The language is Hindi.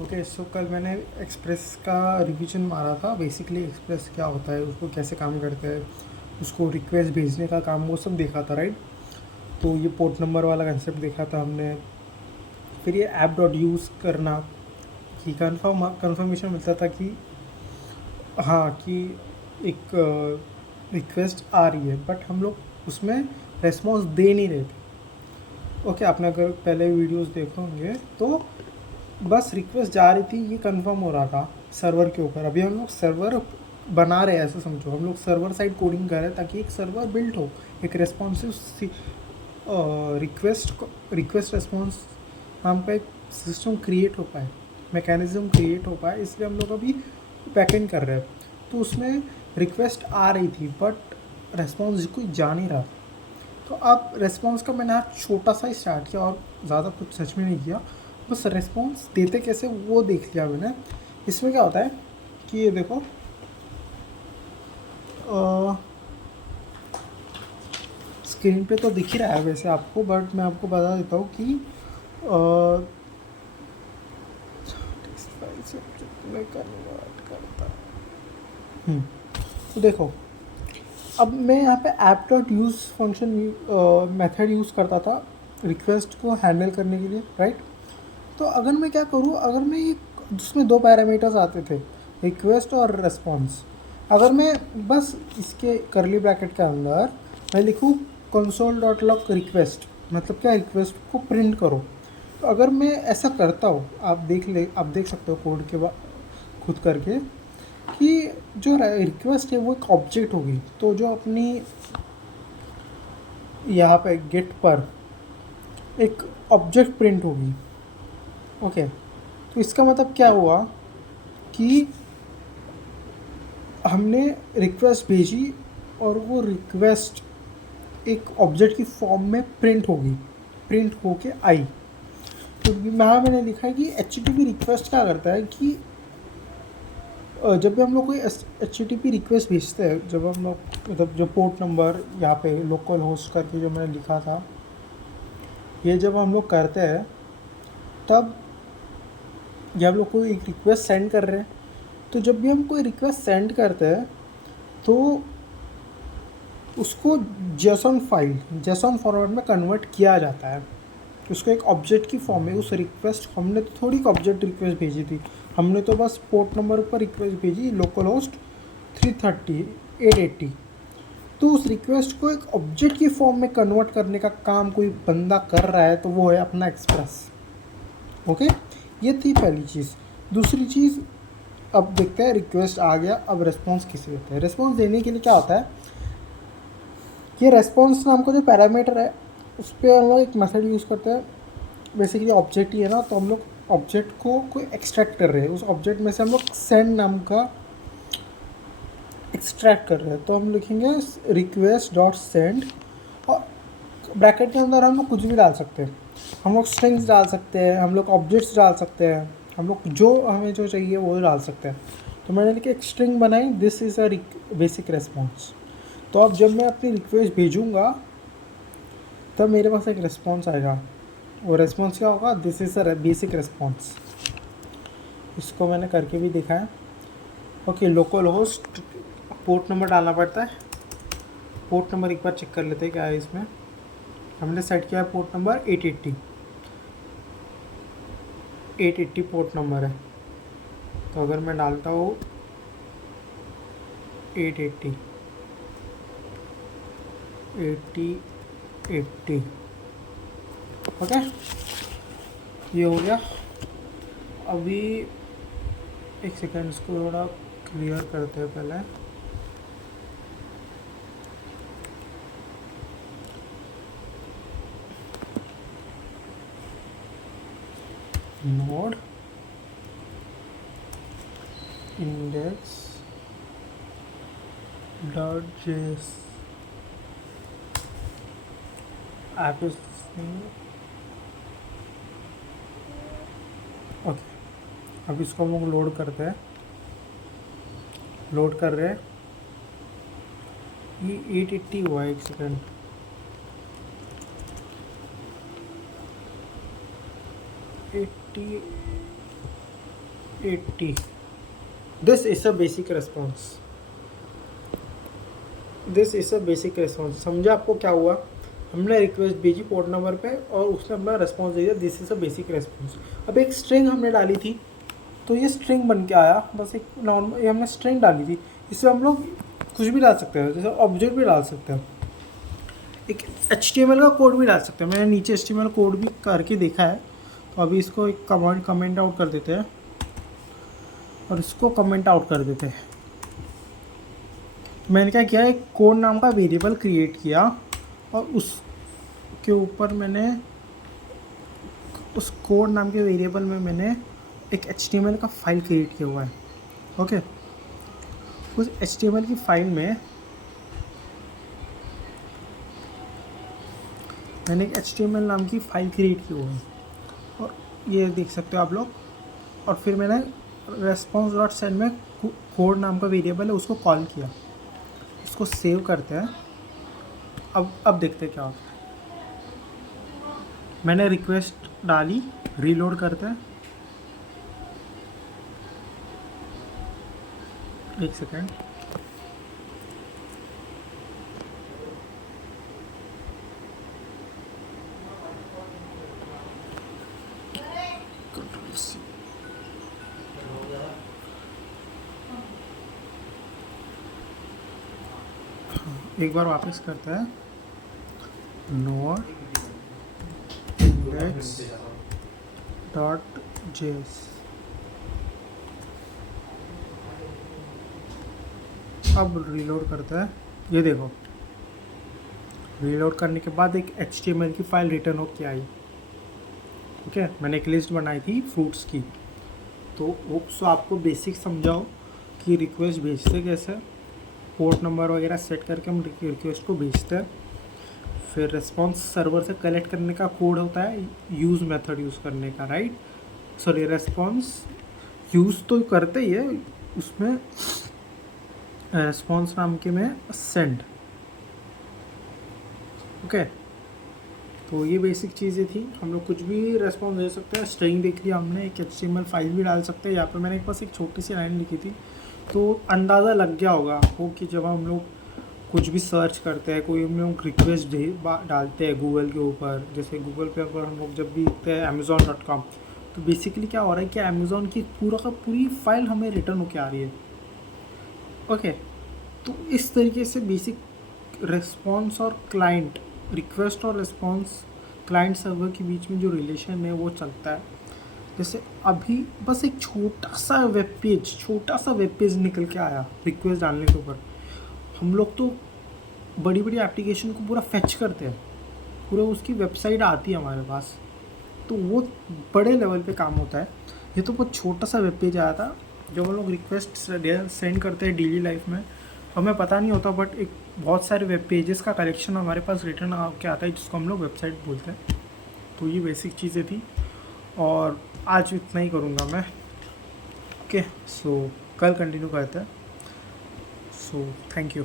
ओके सो कल मैंने एक्सप्रेस का रिवीजन मारा था। बेसिकली एक्सप्रेस क्या होता है, उसको कैसे काम करता है, उसको रिक्वेस्ट भेजने का काम, वो सब देखा था राइट। तो ये पोर्ट नंबर वाला कंसेप्ट देखा था हमने। फिर ये ऐप डॉट यूज़ करना कि कंफर्मेशन मिलता था कि हाँ कि एक रिक्वेस्ट आ रही है, बट हम लोग उसमें रेस्पॉन्स दे नहीं रहे थे। ओके आपने अगर पहले वीडियोस देखे होंगे तो बस रिक्वेस्ट जा रही थी, ये कंफर्म हो रहा था सर्वर के ऊपर। अभी हम लोग सर्वर बना रहे हैं, ऐसे समझो हम लोग सर्वर साइड कोडिंग कर रहे हैं ताकि एक सर्वर बिल्ड हो, एक रेस्पॉन्सिव रिक्वेस्ट रेस्पॉन्स नाम का एक सिस्टम क्रिएट हो पाए, मैकेनिज्म क्रिएट हो पाए। इसलिए हम लोग अभी बैकएंड कर रहे हैं। तो उसमें रिक्वेस्ट आ रही थी बट रेस्पॉन्स कोई जा नहीं रहा। तो अब रेस्पॉन्स का मैंने आज छोटा सा ही स्टार्ट किया और ज़्यादा कुछ सच में नहीं किया, बस रेस्पॉन्स देते कैसे वो देख लिया मैंने। इसमें क्या होता है कि ये देखो, स्क्रीन पे तो दिख ही रहा है वैसे आपको, बट मैं आपको बता देता हूँ कि मैं कन्वर्ट करता तो देखो, अब मैं यहाँ पे app dot use function method use करता था रिक्वेस्ट को हैंडल करने के लिए राइट। तो अगर मैं क्या करूँ, अगर मैं ये जिसमें दो पैरामीटर्स आते थे, रिक्वेस्ट और रेस्पॉन्स, अगर मैं बस इसके करली ब्रैकेट के अंदर मैं लिखूँ कंसोल डॉट लॉग रिक्वेस्ट, मतलब क्या रिक्वेस्ट को प्रिंट करो। तो अगर मैं ऐसा करता हूँ, आप देख सकते हो कोड के बाद खुद करके कि जो रिक्वेस्ट है वो एक ऑब्जेक्ट होगी। तो जो अपनी यहाँ पे गेट पर एक ऑब्जेक्ट प्रिंट होगी। ओके तो इसका मतलब क्या हुआ कि हमने रिक्वेस्ट भेजी और वो रिक्वेस्ट एक ऑब्जेक्ट की फॉर्म में प्रिंट होगी, प्रिंट होके आई। तो यहाँ मैंने लिखा है कि HTTP रिक्वेस्ट क्या करता है कि जब भी हम लोग कोई HTTP रिक्वेस्ट भेजते हैं, जब हम लोग मतलब जो पोर्ट नंबर यहाँ पे लोकल होस्ट करके जो मैंने लिखा था, ये जब हम लोग करते हैं तब जब हम लोग कोई एक रिक्वेस्ट सेंड कर रहे हैं, तो जब भी हम कोई रिक्वेस्ट सेंड करते हैं तो उसको जेसॉन फॉर्मेट में कन्वर्ट किया जाता है। उसको एक ऑब्जेक्ट की फॉर्म में, उस रिक्वेस्ट, हमने तो थोड़ी ऑब्जेक्ट रिक्वेस्ट भेजी थी, हमने तो बस पोर्ट नंबर पर रिक्वेस्ट भेजी लोकल होस्ट 330 880। तो उस रिक्वेस्ट को एक ऑब्जेक्ट की फॉर्म में कन्वर्ट करने का काम कोई बंदा कर रहा है, तो वो है अपना एक्सप्रेस। ओके ये थी पहली चीज़। दूसरी चीज़, अब देखते हैं रिक्वेस्ट आ गया, अब रेस्पॉन्स किसे देते हैं। रेस्पॉन्स देने के लिए क्या होता है कि रेस्पॉन्स नाम का जो पैरामीटर है उस पर हम लोग एक मेथड यूज़ करते हैं। बेसिकली ऑब्जेक्ट ही है ना, तो हम लोग ऑब्जेक्ट को कोई एक्सट्रैक्ट कर रहे हैं, उस ऑब्जेक्ट में से हम लोग सेंड नाम का एक्सट्रैक्ट कर रहे हैं। तो हम लिखेंगे रिक्वेस्ट डॉट सेंड और ब्रैकेट के अंदर हम लोग कुछ भी डाल सकते हैं। हम लोग स्ट्रिंग्स डाल सकते हैं, हम लोग ऑब्जेक्ट्स डाल सकते हैं, हम लोग जो हमें जो चाहिए वो डाल सकते हैं। तो मैंने लिखा एक स्ट्रिंग बनाई, this is a basic response. तो अब जब मैं अपनी रिक्वेस्ट भेजूँगा तब मेरे पास एक रिस्पॉन्स आएगा। वो रिस्पॉन्स क्या होगा, this is a basic response. इसको मैंने करके भी देखा है। Okay local host port number डालना पड़ता है। पोर्ट नंबर एक बार चेक कर लेते हैं क्या है इसमें। हमने सेट किया है पोर्ट नंबर 880 पोर्ट नंबर है। तो अगर मैं डालता हूँ 880 80 ओके ये हो गया। अभी एक सेकेंड, इसको थोड़ा क्लियर करते हैं पहले। Node index dot JS app okay. अब इसको हम लोग लोड करते हैं, लोड कर रहे हैं। ये 880 हुआ है, एक second. 80 80. This is a basic response, this is a basic response. समझा आपको क्या हुआ? हमने रिक्वेस्ट भेजी पोर्ट नंबर पे और उसने अपना रेस्पॉन्स दे दिया, this is a basic response. अब एक स्ट्रिंग हमने डाली थी, तो ये स्ट्रिंग बन के आया, बस एक नॉर्मल, ये हमने स्ट्रिंग डाली थी, इससे हम लोग कुछ भी डाल सकते हैं, जैसे ऑब्जेक्ट भी डाल सकते हैं, एक HTML का कोड भी डाल सकते हैं। मैंने नीचे HTML कोड भी करके देखा है। तो अभी इसको एक कमेंट आउट कर देते हैं और इसको कमेंट आउट कर देते हैं। मैंने क्या किया, एक कोड नाम का वेरिएबल क्रिएट किया और उसके ऊपर मैंने उस कोड नाम के वेरिएबल में मैंने एक HTML का फाइल क्रिएट किया हुआ है। ओके, उस HTML की फाइल में मैंने एक HTML नाम की फ़ाइल क्रिएट की हुई है और ये देख सकते हो आप लोग। और फिर मैंने response.send में कोड नाम का वेरिएबल है, उसको कॉल किया। इसको सेव करते हैं। अब देखते हैं क्या होता है। मैंने रिक्वेस्ट डाली, रीलोड करते हैं, एक सेकेंड। एक बार वापस करते हैं, नोड index.js। अब रीलोड करते हैं, ये देखो रीलोड करने के बाद एक HTML की फ़ाइल रिटर्न हो के आई। ओके, मैंने एक लिस्ट बनाई थी फ्रूट्स की। तो होप्स आपको बेसिक समझाओ कि रिक्वेस्ट भेजते कैसे, पोर्ट नंबर वगैरह सेट करके हम रिक्वेस्ट को भेजते हैं। फिर रिस्पॉन्स सर्वर से कलेक्ट करने का कोड होता है, यूज़ मेथड यूज़ करने का, राइट। सॉरी, रिस्पॉन्स यूज़ तो करते ही है, उसमें रिस्पॉन्स नाम के में सेंड। ओके, तो ये बेसिक चीज़ें थी। हम लोग कुछ भी रिस्पॉन्स दे सकते हैं। स्ट्रिंग देख लिया हमने, एक HTML फाइल भी डाल सकते हैं। यहाँ पे मैंने एक बस एक छोटी सी लाइन लिखी थी, तो अंदाज़ा लग गया होगा आपको कि जब हम लोग कुछ भी सर्च करते हैं, कोई हम लोग रिक्वेस्ट डालते हैं गूगल के ऊपर, जैसे गूगल पे अगर हम लोग जब भी लिखते हैं amazon.com, तो बेसिकली क्या हो रहा है कि अमेज़ॉन की पूरा का पूरी फाइल हमें रिटर्न होके आ रही है। ओके, तो इस तरीके से बेसिक रिस्पॉन्स और क्लाइंट, रिक्वेस्ट और रिस्पॉन्स, क्लाइंट सर्वर के बीच में जो रिलेशन है वो चलता है। जैसे अभी बस एक छोटा सा वेब पेज निकल के आया रिक्वेस्ट डालने के ऊपर। हम लोग तो बड़ी बड़ी एप्लीकेशन को पूरा फेच करते हैं, पूरा उसकी वेबसाइट आती है हमारे पास, तो वो बड़े लेवल पे काम होता है। ये तो बहुत छोटा सा वेब पेज आया था जो हम लोग रिक्वेस्ट सेंड करते हैं डेली लाइफ में, हमें पता नहीं होता, बट एक बहुत सारे वेब पेजेस का कलेक्शन हमारे पास रिटर्न आके आता है, जिसको हम लोग वेबसाइट बोलते हैं। तो ये बेसिक चीज़ें थी और आज इतना ही करूँगा मैं। ओके, सो कल कंटिन्यू करते हैं। So thank you.